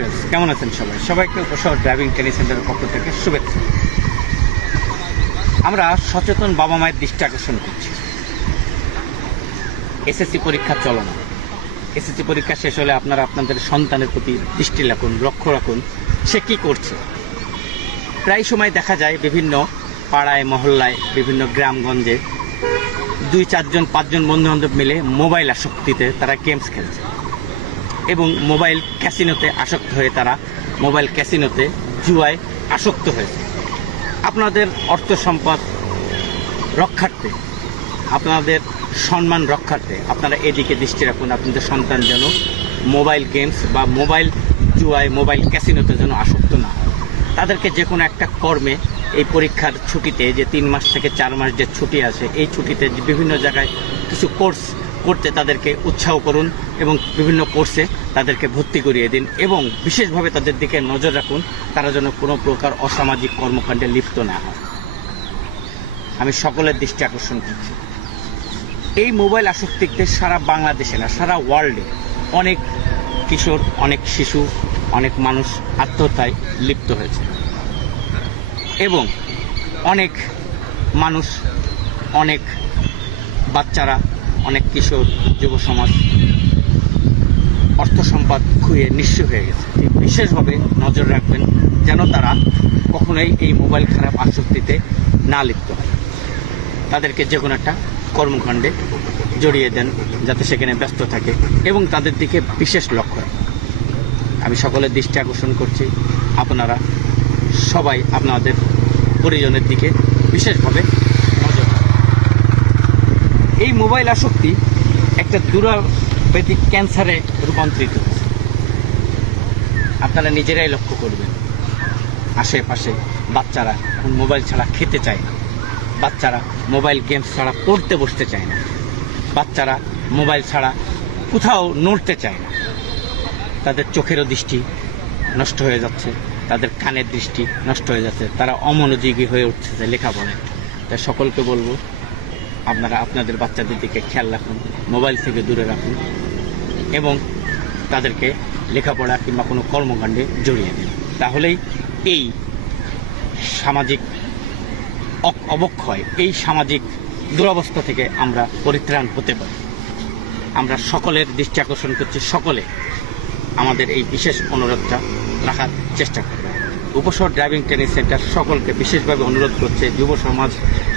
Friends, কেমন আছেন সবাই? সবাইকে উপশহর ড্রাইভিং ট্রেনিং সেন্টারের পক্ষ থেকে শুভেচ্ছা। আমরা সচেতন বাবা মায়ের দৃষ্টি আকর্ষণ করছি। এসএসসি পরীক্ষা চলমান। এসএসসি পরীক্ষা শেষ হলে আপনারা আপনাদের সন্তানের প্রতি দৃষ্টি রাখুন, লক্ষ্য রাখুন সে কী করছে। প্রায় সময় দেখা যায় বিভিন্ন পাড়ায় মহল্লায়, বিভিন্ন গ্রামগঞ্জে 2-4 জন 5 জন বন্ধুবান্ধব মিলে মোবাইল আসক্তিতে তারা গেমস খেলছে এবং মোবাইল ক্যাসিনোতে আসক্ত হয়ে তারা মোবাইল ক্যাসিনোতে জুয়ায় আসক্ত হয়েছে। আপনাদের অর্থ সম্পদ রক্ষার্থে, আপনাদের সম্মান রক্ষার্থে আপনারা এদিকে দৃষ্টি রাখুন। আপনাদের সন্তান যেন মোবাইল গেমস বা মোবাইল জুয়ায়, মোবাইল ক্যাসিনোতে যেন আসক্ত না হয়। তাদেরকে যে কোনো একটা কর্মে এই পরীক্ষার ছুটিতে, যে 3 মাস থেকে 4 মাস যে ছুটি আছে, এই ছুটিতে বিভিন্ন জায়গায় কিছু কোর্স করতে তাদেরকে উৎসাহ করুন এবং বিভিন্ন কোর্সে তাদেরকে ভর্তি করিয়ে দিন এবং বিশেষভাবে তাদের দিকে নজর রাখুন তারা যেন কোনো প্রকার অসামাজিক কর্মকাণ্ডে লিপ্ত না হয়। আমি সকলের দৃষ্টি আকর্ষণ করছি। এই মোবাইল আসক্তিতে সারা বাংলাদেশে না, সারা ওয়ার্ল্ডে অনেক কিশোর, অনেক শিশু, অনেক মানুষ আত্মহত্যায় লিপ্ত হয়েছে এবং অনেক মানুষ, অনেক বাচ্চারা, অনেক কিশোর, যুব সমাজ অর্থ সম্পদ খুঁয়ে নিঃস্ব হয়ে গেছে। বিশেষভাবে নজর রাখবেন যেন তারা কখনোই এই মোবাইল খারাপ আসক্তিতে না লিপ্ত হয়। তাদেরকে যে কোনো একটা কর্মকাণ্ডে জড়িয়ে দেন যাতে সেখানে ব্যস্ত থাকে এবং তাদের দিকে বিশেষ লক্ষ্য রাখেন। আমি সকলের দৃষ্টি আকর্ষণ করছি, আপনারা সবাই আপনাদের পরিজনের দিকে বিশেষভাবে নজর রাখুন। এই মোবাইল আসক্তি একটা দূরাব্যাধি ক্যান্সারে রূপান্তরিত হয়েছে। আপনারা নিজেরাই লক্ষ্য করবেন, আশেপাশে বাচ্চারা এখন মোবাইল ছাড়া খেতে চায় না, বাচ্চারা মোবাইল গেমস ছাড়া পড়তে বসতে চায় না, বাচ্চারা মোবাইল ছাড়া কোথাও নড়তে চায় না। তাদের চোখেরও দৃষ্টি নষ্ট হয়ে যাচ্ছে, তাদের কানের দৃষ্টি নষ্ট হয়ে যাচ্ছে, তারা অমনোযোগী হয়ে উঠছে লেখাপড়ায়। তাই সকলকে বলবো আপনারা আপনাদের বাচ্চাদের দিকে খেয়াল রাখুন, মোবাইল থেকে দূরে রাখুন এবং তাদেরকে লেখাপড়া কিংবা কোনো কর্মকাণ্ডে জড়িয়ে দিন। তাহলেই এই সামাজিক অবক্ষয়, এই সামাজিক দুরবস্থা থেকে আমরা পরিত্রাণ হতে পারি। আমরা সকলের দৃষ্টি আকর্ষণ করছি, সকলে আমাদের এই বিশেষ অনুরোধটা রাখার চেষ্টা করবে। উপশহর ড্রাইভিং ট্রেনিং সেন্টার সকলকে বিশেষভাবে অনুরোধ করছে যুব সমাজ,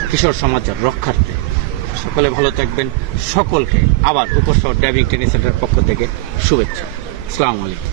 কিশোর সমাজ রক্ষার্থে। সকলে ভালো থাকবেন। সকলকে আবার উপশহর ড্রাইভিং ট্রেনিং সেন্টারের পক্ষ থেকে শুভেচ্ছা। আসসালামু আলাইকুম।